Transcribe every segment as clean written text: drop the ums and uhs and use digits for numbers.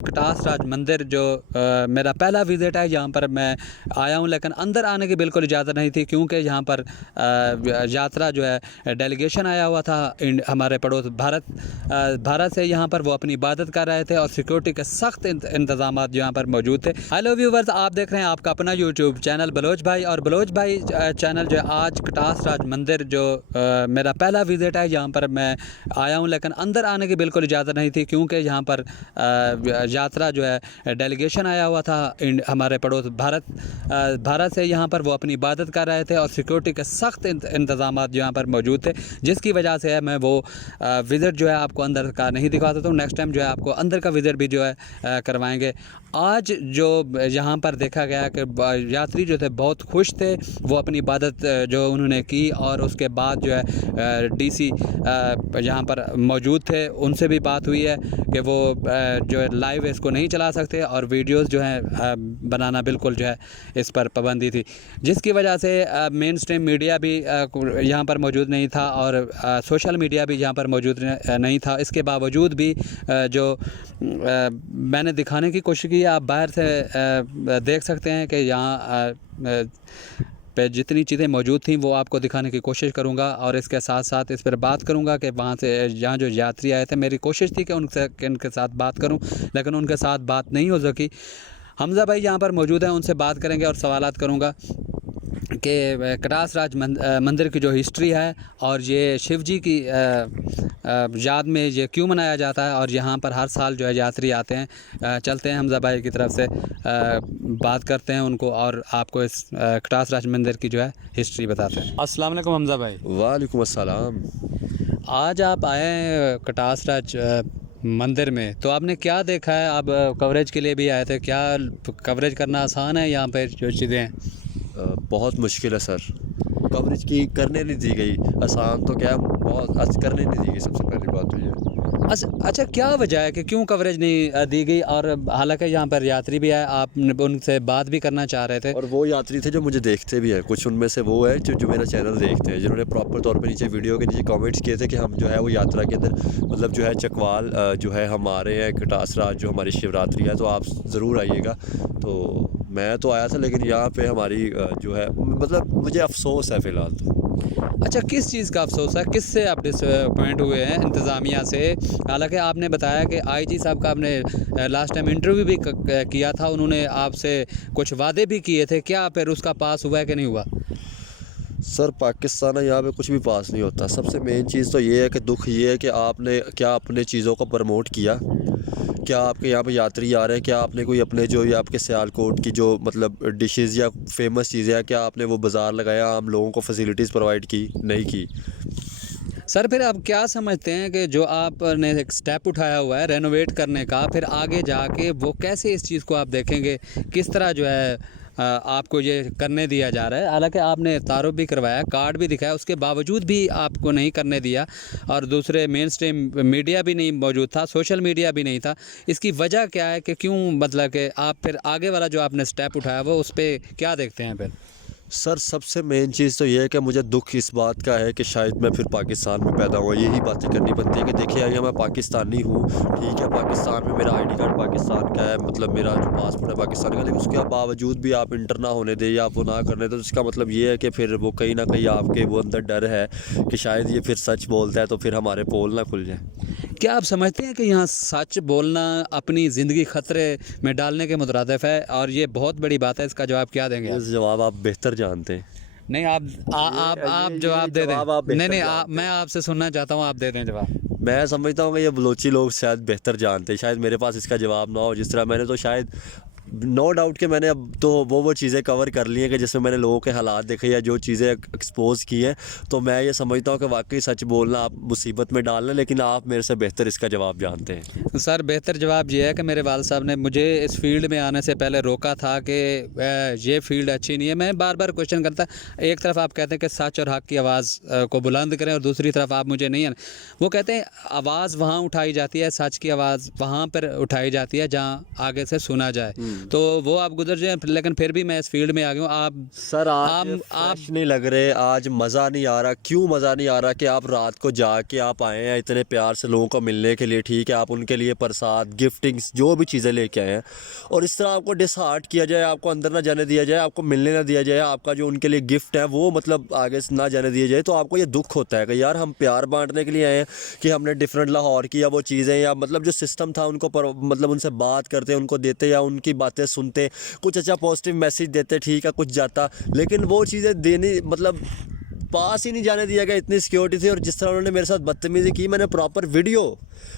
कटास राज मंदिर जो मेरा पहला विज़िट है, यहाँ पर मैं आया हूँ, लेकिन अंदर आने की बिल्कुल इजाज़त नहीं थी क्योंकि यहाँ पर यात्रा जो है डेलीगेशन आया हुआ था हमारे पड़ोस भारत से। यहाँ पर वो अपनी इबादत कर रहे थे और सिक्योरिटी के सख्त इंतजाम यहाँ पर मौजूद थे। हेलो व्यूवर्स, आप देख रहे हैं आपका अपना यूट्यूब चैनल बलोच भाई, और बलोच भाई चैनल जो है आज कटास राज मंदिर जो मेरा पहला विज़िट है, यहाँ पर मैं आया हूँ, लेकिन अंदर आने की बिल्कुल इजाज़त नहीं थी क्योंकि यहाँ पर यात्रा जो है डेलीगेशन आया हुआ था हमारे पड़ोस भारत से। यहाँ पर वो अपनी इबादत कर रहे थे और सिक्योरिटी के सख्त इंतजाम यहाँ पर मौजूद थे, जिसकी वजह से है मैं वो विज़िट जो है आपको अंदर का नहीं दिखा सकता हूँ। नेक्स्ट टाइम जो है आपको अंदर का विज़िट भी जो है करवाएंगे। आज जो यहाँ पर देखा गया कि यात्री जो थे बहुत खुश थे, वो अपनी इबादत जो उन्होंने की, और उसके बाद जो है डीसी यहाँ पर मौजूद थे, उनसे भी बात हुई है कि वो जो है लाइव इसको नहीं चला सकते और वीडियोस जो है बनाना बिल्कुल जो है इस पर पाबंदी थी, जिसकी वजह से मेन स्ट्रीम मीडिया भी यहाँ पर मौजूद नहीं था और सोशल मीडिया भी यहाँ पर मौजूद नहीं था। इसके बावजूद भी जो मैंने दिखाने की कोशिश की, आप बाहर से देख सकते हैं कि यहाँ पे जितनी चीज़ें मौजूद थी वो आपको दिखाने की कोशिश करूँगा, और इसके साथ साथ इस पर बात करूँगा कि वहाँ से यहाँ जो यात्री आए थे, मेरी कोशिश थी कि उनके साथ बात करूँ, लेकिन उनके साथ बात नहीं हो सकी। हमज़ा भाई यहाँ पर मौजूद हैं, उनसे बात करेंगे और सवालात करूँगा कि कटास राज मंदिर की जो हिस्ट्री है और ये शिव जी की याद में ये क्यों मनाया जाता है, और यहाँ पर हर साल जो है यात्री आते हैं। चलते हैं हमज़ा भाई की तरफ से बात करते हैं उनको और आपको इस कटास राज मंदिर की जो है हिस्ट्री बताते हैं। अस्सलाम वालेकुम हमज़ा भाई। वालेकुम अस्सलाम। आज आप आए हैं कटास राज मंदिर में, तो आपने क्या देखा है? आप कवरेज के लिए भी आए थे, क्या कवरेज करना आसान है यहाँ पर जो चीज़ें हैं? बहुत मुश्किल है सर, कवरेज की करने नहीं दी गई। आसान तो क्या, बहुत करने नहीं दी गई, सबसे पहली बात तो ये। अच्छा, क्या वजह है कि क्यों कवरेज नहीं दी गई? और हालांकि यहाँ पर यात्री भी आए, आप उनसे बात भी करना चाह रहे थे, और वो यात्री थे जो मुझे देखते भी हैं, कुछ उनमें से वो है जो मेरा चैनल देखते हैं, जिन्होंने प्रॉपर तौर पे नीचे वीडियो के नीचे कमेंट्स किए थे कि हम जो है वो यात्रा के अंदर मतलब जो है चकवाल जो है हम आ रहे हैं कटास राज जो हमारी शिवरात्रि है, तो आप ज़रूर आइएगा। तो मैं तो आया था, लेकिन यहाँ पे हमारी जो है मतलब मुझे अफसोस है फ़िलहाल तो। अच्छा, किस चीज़ का अफसोस है? किससे आप डिसअपॉइंट हुए हैं? इंतज़ामिया से? हालांकि आपने बताया कि आईजी साहब का आपने लास्ट टाइम इंटरव्यू भी किया था, उन्होंने आपसे कुछ वादे भी किए थे, क्या फिर उसका पास हुआ है कि नहीं हुआ? सर पाकिस्तान है, यहाँ पे कुछ भी पास नहीं होता। सबसे मेन चीज़ तो ये है कि दुख ये है कि आपने क्या अपने चीज़ों को प्रमोट किया, क्या आपके यहाँ पे यात्री आ रहे हैं, क्या आपने कोई अपने जो ये आपके सियालकोट की जो मतलब डिशेज़ या फेमस चीज़ें हैं, क्या आपने वो बाज़ार लगाया, आम लोगों को फैसिलिटीज़ प्रोवाइड की? नहीं की। सर फिर आप क्या समझते हैं कि जो आपने एक स्टेप उठाया हुआ है रेनोवेट करने का, फिर आगे जाके वो कैसे इस चीज़ को आप देखेंगे, किस तरह जो है आपको ये करने दिया जा रहा है? हालांकि आपने तारुफ भी करवाया, कार्ड भी दिखाया, उसके बावजूद भी आपको नहीं करने दिया, और दूसरे मेन स्ट्रीम मीडिया भी नहीं मौजूद था, सोशल मीडिया भी नहीं था। इसकी वजह क्या है कि क्यों, मतलब कि आप फिर आगे वाला जो आपने स्टेप उठाया वो उस पर क्या देखते हैं फिर? सर सबसे मेन चीज़ तो ये है कि मुझे दुख इस बात का है कि शायद मैं फिर पाकिस्तान में पैदा हुआ, यही बातें करनी बनती है कि देखिए अगर मैं पाकिस्तानी हूँ, ठीक है, पाकिस्तान में मेरा आईडी कार्ड पाकिस्तान का है, मतलब मेरा जो पासपोर्ट है पाकिस्तान का, लेकिन उसके बावजूद भी आप इंटर ना होने दें या आप वो ना करने, तो इसका मतलब ये है कि फिर वो कहीं ना कहीं आपके वो अंदर डर है कि शायद ये फिर सच बोलता है तो फिर हमारे पोल ना खुल जाए। क्या आप समझते हैं कि यहाँ सच बोलना अपनी ज़िंदगी ख़तरे में डालने के मुतरादिफ है, और ये बहुत बड़ी बात है? इसका जवाब क्या देंगे? इस जवाब आप बेहतर जानते हैं। नहीं, आप जवाब दे दें। नहीं, मैं आपसे सुनना चाहता हूँ, आप दे दें जवाब। मैं समझता हूँ कि ये बलोची लोग शायद बेहतर जानते हैं, शायद मेरे पास इसका जवाब ना हो। जिस तरह मैंने तो शायद नो डाउट कि मैंने अब तो वो चीज़ें कवर कर ली हैं कि जिसमें मैंने लोगों के हालात देखे या जो चीज़ें एक्सपोज की हैं, तो मैं ये समझता हूँ कि वाकई सच बोलना आप मुसीबत में डालना, लेकिन आप मेरे से बेहतर इसका जवाब जानते हैं। सर बेहतर जवाब ये है कि मेरे वाल साहब ने मुझे इस फील्ड में आने से पहले रोका था कि ये फील्ड अच्छी नहीं है। मैं बार बार क्वेश्चन करता, एक तरफ आप कहते हैं कि सच और हक़ की आवाज़ को बुलंद करें, और दूसरी तरफ आप मुझे नहीं, वो कहते हैं आवाज़ वहाँ उठाई जाती है, सच की आवाज़ वहाँ पर उठाई जाती है जहाँ आगे से सुना जाए। तो वो आप गुजर जाए, लेकिन फिर भी मैं इस फील्ड में आ गया हूँ। आप सर आज आप फ्रेश नहीं लग रहे, आज मज़ा नहीं आ रहा। क्यों मज़ा नहीं आ रहा कि आप रात को जाके आप आए हैं इतने प्यार से लोगों को मिलने के लिए, ठीक है, आप उनके लिए प्रसाद, गिफ्टिंग्स, जो भी चीज़ें लेके आए हैं, और इस तरह आपको डिसहार्ट किया जाए, आपको अंदर ना जाने दिया जाए, आपको मिलने ना दिया जाए, आपका जो उनके लिए गिफ्ट है वो मतलब आगे से ना जाने दिया जाए, तो आपको ये दुख होता है कि यार हम प्यार बांटने के लिए आए हैं कि हमने डिफरेंट लाहौर की या वो चीज़ें या मतलब जो सिस्टम था उनको मतलब उनसे बात करते, उनको देते या उनकी बातें सुनते, कुछ अच्छा पॉजिटिव मैसेज देते, ठीक है, कुछ जाता, लेकिन वो चीज़ें देनी मतलब पास ही नहीं जाने दिया गया। इतनी सिक्योरिटी थी, और जिस तरह उन्होंने मेरे साथ बदतमीज़ी की, मैंने प्रॉपर वीडियो,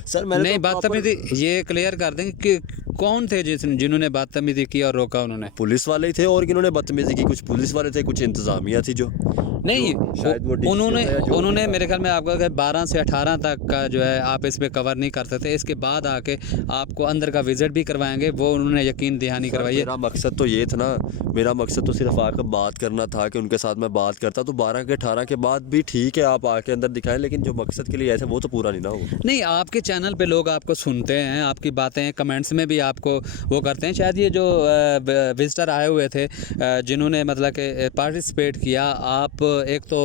सर मैंने नहीं, तो बदतमीजी ये क्लियर कर देंगे कि कौन थे जिन्होंने बदतमीजी की और रोका उन्होंने? पुलिस वाले ही थे, और किन्होंने बदतमीज़ी की, कुछ पुलिस वाले थे, कुछ इंतज़ामिया थी जो नहीं, शायद वो उन्होंने मेरे ख्याल में आपका 12 से 18 तक का जो है आप इस पे कवर नहीं कर सकते, इसके बाद आके आपको अंदर का विजिट भी करवाएंगे, वो उन्होंने यकीन दहानी करवाई है। मेरा मकसद तो ये था ना, मेरा मकसद तो सिर्फ आकर बात करना था कि उनके साथ मैं बात करता, तो 12 के 18 के बाद भी ठीक है आप आके अंदर दिखाएं, लेकिन जो मकसद के लिए आए थे वो तो पूरा नहीं ना हुआ। नहीं, आपके चैनल पे लोग आपको सुनते हैं, आपकी बातें कमेंट्स में भी आपको वो करते हैं। शायद ये जो विजिटर आए हुए थे जिन्होंने मतलब कि पार्टिसिपेट किया, आप एक तो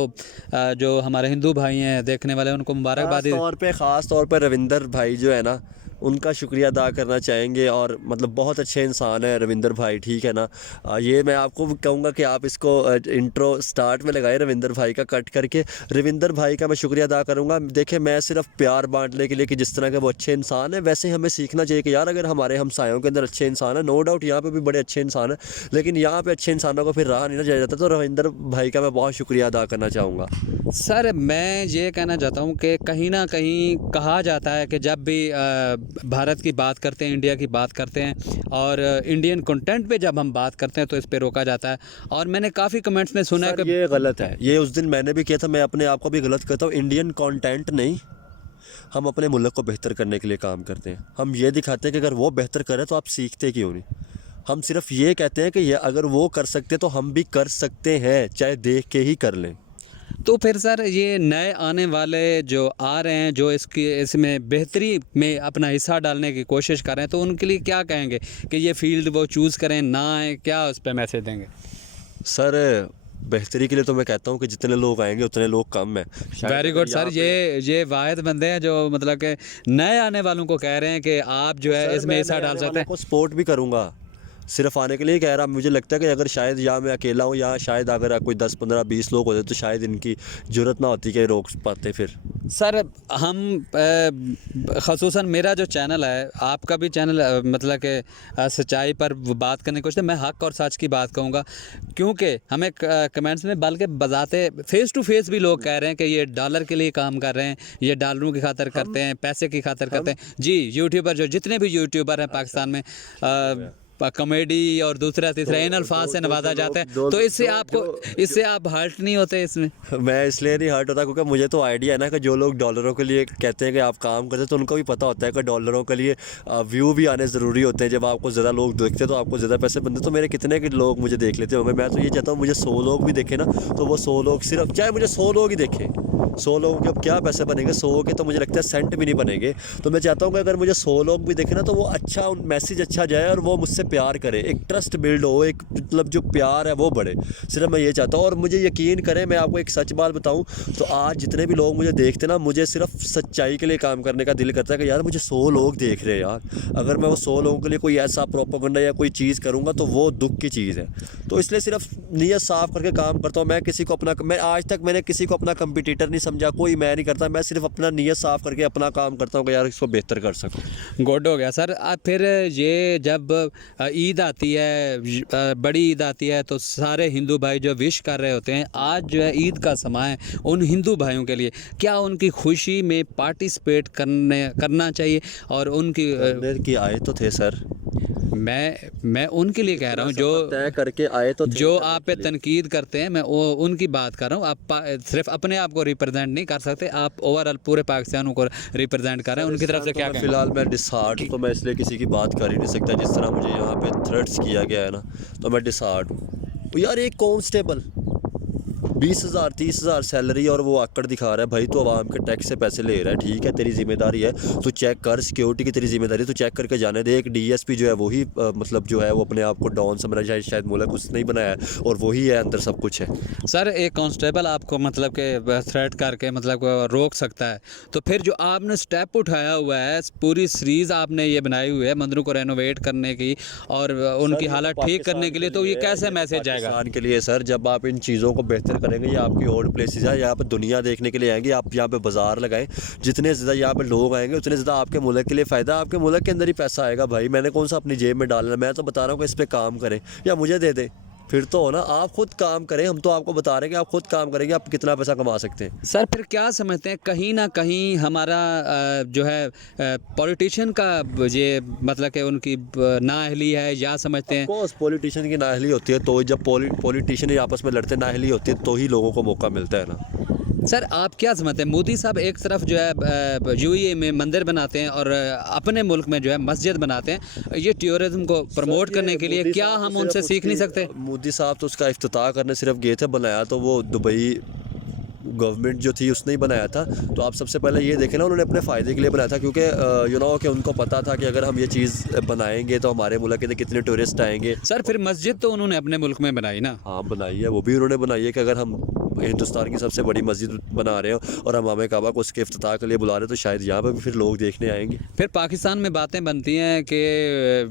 जो हमारे हिंदू भाई हैं देखने वाले, उनको मुबारकबाद। ख़ास तौर पे रविंदर भाई जो है ना, उनका शुक्रिया अदा करना चाहेंगे, और मतलब बहुत अच्छे इंसान है रविंदर भाई, ठीक है ना। ये मैं आपको कहूँगा कि आप इसको इंट्रो स्टार्ट में लगाए रविंदर भाई का कट करके, रविंदर भाई का मैं शुक्रिया अदा करूँगा। देखिए मैं सिर्फ प्यार बांटने के लिए कि जिस तरह के वो अच्छे इंसान है, वैसे ही हमें सीखना चाहिए कि यार अगर हमारे हमसायों के अंदर अच्छे इंसान है, नो डाउट यहाँ पे भी बड़े अच्छे इंसान है, लेकिन यहाँ पे अच्छे इंसानों को फिर राह नहीं ना जाया जाता, तो रविंदर भाई का मैं बहुत शुक्रिया अदा करना चाहूँगा। सर मैं ये कहना चाहता हूँ कि कहीं ना कहीं कहा जाता है कि जब भी भारत की बात करते हैं, इंडिया की बात करते हैं, और इंडियन कंटेंट पे जब हम बात करते हैं तो इस पे रोका जाता है, और मैंने काफ़ी कमेंट्स में सुना है कि ये गलत है। ये उस दिन मैंने भी किया था, मैं अपने आप को भी गलत कहता हूँ। इंडियन कंटेंट नहीं, हम अपने मुल्क को बेहतर करने के लिए काम करते हैं। हम ये दिखाते हैं कि अगर वो बेहतर करे तो आप सीखते क्यों नहीं। हम सिर्फ ये कहते हैं कि ये अगर वो कर सकते तो हम भी कर सकते हैं, चाहे देख के ही कर लें। तो फिर सर ये नए आने वाले जो आ रहे हैं, जो इसमें बेहतरी में अपना हिस्सा डालने की कोशिश कर रहे हैं, तो उनके लिए क्या कहेंगे कि ये फील्ड वो चूज़ करें ना आए, क्या उस पर मैसेज देंगे? सर बेहतरी के लिए तो मैं कहता हूँ कि जितने लोग आएंगे उतने लोग कम हैं। वेरी गुड सर, ये वाहिद बंदे हैं जो मतलब कि नए आने वालों को कह रहे हैं कि आप जो है इसमें हिस्सा डाल सकते हैं। सपोर्ट भी करूँगा, सिर्फ आने के लिए कह रहा। मुझे लगता है कि अगर शायद या मैं अकेला हूँ, या शायद अगर कोई 10, 15, 20 लोग होते तो शायद इनकी ज़रूरत ना होती कि रोक पाते। फिर सर हम ख़ुसूसन मेरा जो चैनल है, आपका भी चैनल मतलब कि सच्चाई पर बात करने की कोशिश, मैं हक़ और सच की बात कहूँगा, क्योंकि हमें कमेंट्स में बल्कि बजाते फेस टू फेस भी लोग कह रहे हैं कि ये डॉलर के लिए काम कर रहे हैं, ये डॉलरों की खातर करते हैं, पैसे की खातर करते हैं। जी, यूट्यूबर जो जितने भी यूट्यूबर हैं पाकिस्तान में, कॉमेडी और दूसरा तीसरा इन अल्फाज से नवाजा जाता है, तो इससे आप हर्ट नहीं होते इसमें? मैं इसलिए नहीं हर्ट होता क्योंकि मुझे तो आइडिया है ना कि जो लोग डॉलरों के लिए कहते हैं कि आप काम करते हैं, तो उनको भी पता होता है कि डॉलरों के लिए व्यू भी आने ज़रूरी होते हैं। जब आपको ज़्यादा लोग देखते हैं तो आपको ज़्यादा पैसे बनते हैं। तो मेरे कितने के लोग मुझे देख लेते होंगे, मैं तो ये चाहता हूँ मुझे 100 लोग भी देखें ना, तो वो 100 लोग सिर्फ, चाहे मुझे 100 लोग ही देखें, 100 लोगों के अब क्या पैसे बनेंगे, 100 के तो मुझे लगता है सेंट भी नहीं बनेंगे। तो मैं चाहता हूँ कि अगर मुझे 100 लोग भी देखें ना, तो वो अच्छा मैसेज अच्छा जाए और वो मुझसे प्यार करे, एक ट्रस्ट बिल्ड हो, एक मतलब जो प्यार है वो बढ़े। सिर्फ मैं ये चाहता हूँ, और मुझे यकीन करें, मैं आपको एक सच बात बताऊँ तो आज जितने भी लोग मुझे देखते ना, मुझे सिर्फ सच्चाई के लिए काम करने का दिल करता है कि यार मुझे 100 लोग देख रहे हैं यार, अगर मैं वो 100 लोगों के लिए कोई ऐसा प्रोपेगेंडा या कोई चीज़ करूँगा तो वो दुख की चीज़ है। तो इसलिए सिर्फ नीयत साफ़ करके काम करता हूँ। मैं आज तक मैंने किसी को अपना कंपटीटर नहीं समझा, कोई मैं नहीं करता, मैं सिर्फ अपना नीयत साफ़ करके अपना काम करता हूँ कि यार इसको बेहतर कर सकूँ। गुड हो गया सर। फिर ये जब ईद आती है, बड़ी ईद आती है, तो सारे हिंदू भाई जो विश कर रहे होते हैं, आज जो है ईद का समय है, उन हिंदू भाइयों के लिए क्या उनकी खुशी में पार्टिसिपेट करना चाहिए? और उनकी आए तो थे सर, मैं उनके लिए कह रहा हूँ जो तय करके आए तो जो आप पे तनकीद करते हैं, मैं उनकी बात कर रहा हूँ। आप सिर्फ अपने आप को रिप्रेजेंट नहीं कर सकते, आप ओवरऑल पूरे पाकिस्तान को रिप्रेजेंट कर रहे हैं। उनकी तरफ से क्या कहें? फिलहाल मैं डिसहार्ट, तो मैं इसलिए किसी की बात कर ही नहीं सकता। जिस तरह मुझे यहाँ पे थ्रेट्स किया गया है ना, तो मैं डिसहार्ट हूँ यार। एक कांस्टेबल 20,000 30,000 सैलरी और वो आकड़ दिखा रहा है भाई, तो आवाम के टैक्स से पैसे ले रहा है, ठीक है तेरी जिम्मेदारी है, तो चेक कर, सिक्योरिटी की तेरी जिम्मेदारी है, तो चेक करके जाने दे। एक डीएसपी जो है वही मतलब जो है वो अपने आप को डॉन समझ रहा है, शायद मुल्क उसने ही बनाया है और वही है, अंदर सब कुछ है। सर एक कांस्टेबल आपको मतलब के थ्रेट करके मतलब रोक सकता है, तो फिर जो आपने स्टेप उठाया हुआ है, पूरी सीरीज़ आपने ये बनाई हुई है मंदिरों को रेनोवेट करने की और उनकी हालत ठीक करने के लिए, तो ये कैसे मैसेज जाएगा पाकिस्तान के लिए? सर जब आप इन चीज़ों को बेहतर करेंगे, ये आपकी ओल्ड प्लेसेस है, यहाँ पे दुनिया देखने के लिए आएंगे, आप यहाँ पे बाजार लगाएं, जितने ज़्यादा यहाँ पे लोग आएंगे उतने ज़्यादा आपके मुल्क के लिए फ़ायदा, आपके मुल्क के अंदर ही पैसा आएगा भाई। मैंने कौन सा अपनी जेब में डालना, मैं तो बता रहा हूँ कि इस पर काम करें या मुझे दे दें, फिर तो हो ना। आप खुद काम करें, हम तो आपको बता रहे हैं कि आप खुद काम करेंगे, आप कितना पैसा कमा सकते हैं। सर फिर क्या समझते हैं, कहीं ना कहीं हमारा जो है पॉलिटिशियन का ये मतलब कि उनकी नाअहली है, या समझते हैं? कोर्स पॉलिटिशियन की नाअहली होती है, तो जब पॉलिटिशियन आपस में लड़ते नाअहली होती है, तो ही लोगों को मौका मिलता है ना। सर आप क्या समझते हैं, मोदी साहब एक तरफ जो है यूएई में मंदिर बनाते हैं और अपने मुल्क में जो है मस्जिद बनाते हैं, ये टूरिज्म को प्रमोट करने के लिए, क्या हम उनसे सीख नहीं सकते? मोदी साहब तो उसका इफ्तिताह करने सिर्फ गए थे, बनाया तो वो दुबई गवर्नमेंट जो थी उसने ही बनाया था। तो आप सबसे पहले ये देखें ना, उन्होंने अपने फ़ायदे के लिए बनाया था, क्योंकि यू नो कि उनको पता था कि अगर हम ये चीज़ बनाएंगे तो हमारे मुल्क के कितने टूरिस्ट आएंगे। सर फिर मस्जिद तो उन्होंने अपने मुल्क में बनाई ना? हाँ बनाई है, वो भी उन्होंने बनाई है कि अगर हम हिंदुस्तान की सबसे बड़ी मस्जिद बना रहे हो और हम हमें काबा को उसके इफ्तिताह के लिए बुला रहे हैं, तो शायद यहाँ पर भी फिर लोग देखने आएंगे। फिर पाकिस्तान में बातें बनती हैं कि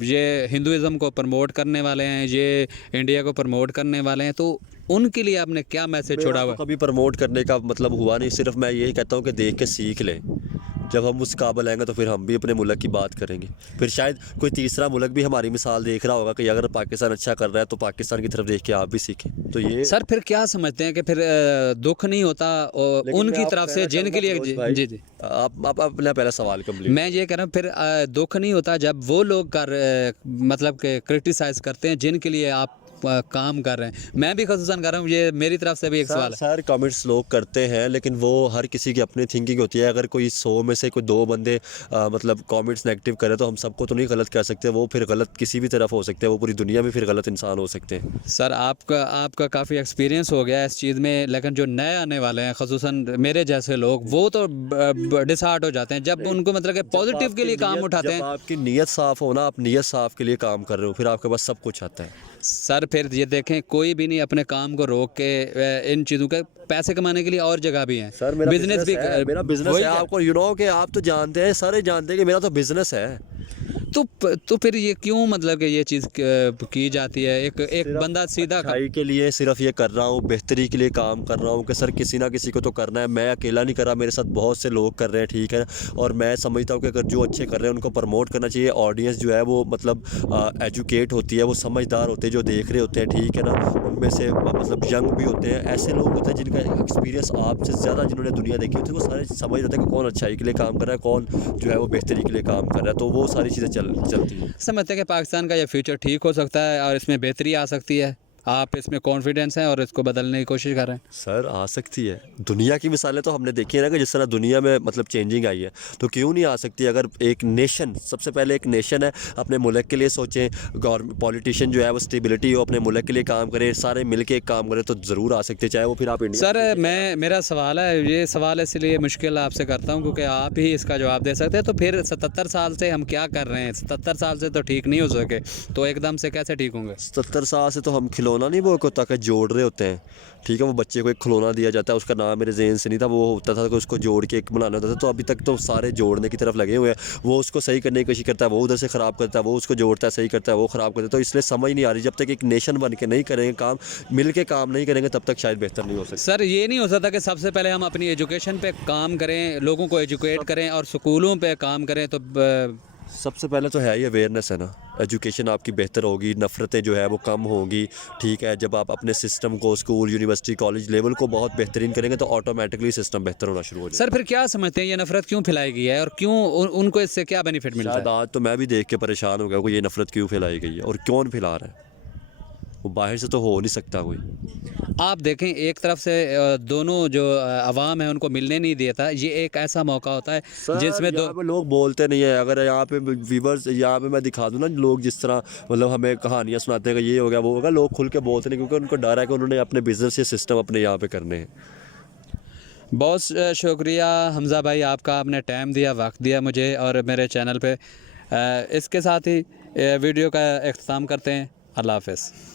ये हिंदुइज़्म को प्रमोट करने वाले हैं, ये इंडिया को प्रमोट करने वाले हैं, तो उनके लिए आपने क्या मैसेज छोड़ा हुआ? कभी प्रमोट करने का मतलब हुआ नहीं, सिर्फ मैं यही कहता हूँ कि देख के सीख लें। जब हम उस काबिल आएंगे तो फिर हम भी अपने मुल्क की बात करेंगे, फिर शायद कोई तीसरा मुल्क भी हमारी मिसाल देख रहा होगा कि अगर पाकिस्तान अच्छा कर रहा है तो पाकिस्तान की तरफ देख के आप भी सीखें। तो ये सर फिर क्या समझते हैं कि फिर दुख नहीं होता उनकी तरफ से जिनके लिए? जी जी, आप अपना पहला सवाल कंप्लीट। मैं ये कह रहा हूँ, फिर दुख नहीं होता जब वो लोग मतलब के क्रिटिसाइज करते हैं जिनके लिए आप काम कर रहे हैं? मैं भी खसूसन कर रहा हूँ, ये मेरी तरफ से भी एक सवाल है। सर कमेंट्स लोग करते हैं, लेकिन वो हर किसी की अपनी थिंकिंग होती है। अगर कोई 100 में से कोई 2 बंदे मतलब कमेंट्स नेगेटिव करे तो हम सबको तो नहीं गलत कह सकते, वो फिर गलत किसी भी तरफ हो सकते हैं, वो पूरी दुनिया में फिर गलत इंसान हो सकते हैं। सर आपका काफ़ी एक्सपीरियंस हो गया है इस चीज़ में, लेकिन जो नए आने वाले हैं खसूसन मेरे जैसे लोग, वो तो डिसहार्ट हो जाते हैं जब उनको मतलब कि पॉजिटिव के लिए काम उठाते हैं। जब आपकी नीयत साफ़ हो ना, आप नीयत साफ़ के लिए काम कर रहे हो, फिर आपके पास सब कुछ आता है। सर फिर ये देखें, कोई भी नहीं अपने काम को रोक के इन चीज़ों के पैसे कमाने के लिए और जगह भी हैं। सर मेरा बिजनेस भी मेरा बिजनेस है, आपको यू नो कि आप तो जानते हैं, सारे जानते हैं कि मेरा तो बिजनेस है। तो फिर ये क्यों मतलब कि ये चीज़ की जाती है? एक बंदा सीधा अच्छाई के लिए सिर्फ ये कर रहा हूँ, बेहतरी के लिए काम कर रहा हूँ कि सर किसी ना किसी को तो करना है, मैं अकेला नहीं कर रहा, मेरे साथ बहुत से लोग कर रहे हैं, ठीक है। और मैं समझता हूँ कि अगर जो अच्छे कर रहे हैं उनको प्रमोट करना चाहिए। ऑडियंस जो है वो मतलब एजुकेट होती है, वो समझदार होते हैं, जो देख रहे होते हैं, ठीक है ना। उनमें से मतलब यंग भी होते हैं, ऐसे लोग होते हैं जिनका एक्सपीरियंस आपसे ज़्यादा, जिन्होंने दुनिया देखी होती है, वो सारे समझ होते हैं कि कौन अच्छाई के लिए काम कर रहा है, कौन जो है वो बेहतरी के लिए काम कर रहा है, तो वो सारी चीज़ें चलती हैं। समझते हैं कि पाकिस्तान का ये फ्यूचर ठीक हो सकता है और इसमें बेहतरी आ सकती है? आप इसमें कॉन्फिडेंस हैं और इसको बदलने की कोशिश कर रहे हैं? सर आ सकती है, दुनिया की मिसालें तो हमने देखी है ना कि जिस तरह दुनिया में मतलब चेंजिंग आई है, तो क्यों नहीं आ सकती? अगर एक नेशन, सबसे पहले एक नेशन है, अपने मुल्क के लिए सोचें, गवर्नमेंट पॉलिटिशियन जो है वो स्टेबिलिटी हो, अपने मुल्क के लिए काम करे, सारे मिल के एक काम करें, तो ज़रूर आ सकते हैं, चाहे वो फिर आप इंडिया। सर मेरा सवाल है, ये सवाल इसलिए मुश्किल आपसे करता हूँ क्योंकि आप ही इसका जवाब दे सकते हैं। तो फिर 77 साल से हम क्या कर रहे हैं? 77 साल से तो ठीक नहीं हो सके, तो एकदम से कैसे ठीक होंगे? 77 साल से तो हम खिलौना नहीं वो होता कि जोड़ रहे होते हैं, ठीक है। वो बच्चे को एक खिलौना दिया जाता है, उसका नाम मेरे ज़हन से नहीं था, वो होता था कि उसको जोड़ के एक बनाना होता था। तो अभी तक तो सारे जोड़ने की तरफ लगे हुए हैं, वो उसको सही करने की कोशिश करता है, वो उधर से ख़राब करता है, वो उसको जोड़ता है, सही करता है, वो ख़राब करता है। तो इसलिए समझ नहीं आ रही, जब तक एक नेशन बन के नहीं करेंगे काम, मिल के काम नहीं करेंगे, तब तक शायद बेहतर नहीं हो सकता। सर ये नहीं हो सकता कि सबसे पहले हम अपनी एजुकेशन पे काम करें, लोगों को एजुकेट करें और स्कूलों पे काम करें? तो सबसे पहले तो है ये अवेयरनेस है ना, एजुकेशन आपकी बेहतर होगी, नफ़रतें जो है वो कम होगी, ठीक है। जब आप अपने सिस्टम को स्कूल, यूनिवर्सिटी, कॉलेज लेवल को बहुत बेहतरीन करेंगे तो ऑटोमेटिकली सिस्टम बेहतर होना शुरू हो जाएगा। सर फिर क्या समझते हैं ये नफ़रत क्यों फैलाई गई है और क्यों उनको इससे क्या बेनिफिट मिलता है? आज तो मैं भी देख के परेशान हो गया कि ये नफ़रत क्यों फैलाई गई है और कौन फैला रहा है। वो बाहर से तो हो नहीं सकता कोई। आप देखें एक तरफ से दोनों जो अवाम है उनको मिलने नहीं देता, ये एक ऐसा मौका होता है सर जिसमें यहाँ पे लोग बोलते नहीं है। अगर यहाँ पे व्यूवर्स यहाँ पे मैं दिखा दूँ ना, लोग जिस तरह मतलब हमें कहानियाँ सुनाते हैं कि ये हो गया वो होगा, लोग खुल के बोलते नहीं क्योंकि उनको डर है कि उन्होंने अपने बिजनेस या सिस्टम अपने यहाँ पे करने हैं। बहुत शुक्रिया हमज़ा भाई, आपका आपने टाइम दिया, वक्त दिया मुझे और मेरे चैनल पे। इसके साथ ही वीडियो का इख्तिताम करते हैं। अल्लाह हाफ़िज़।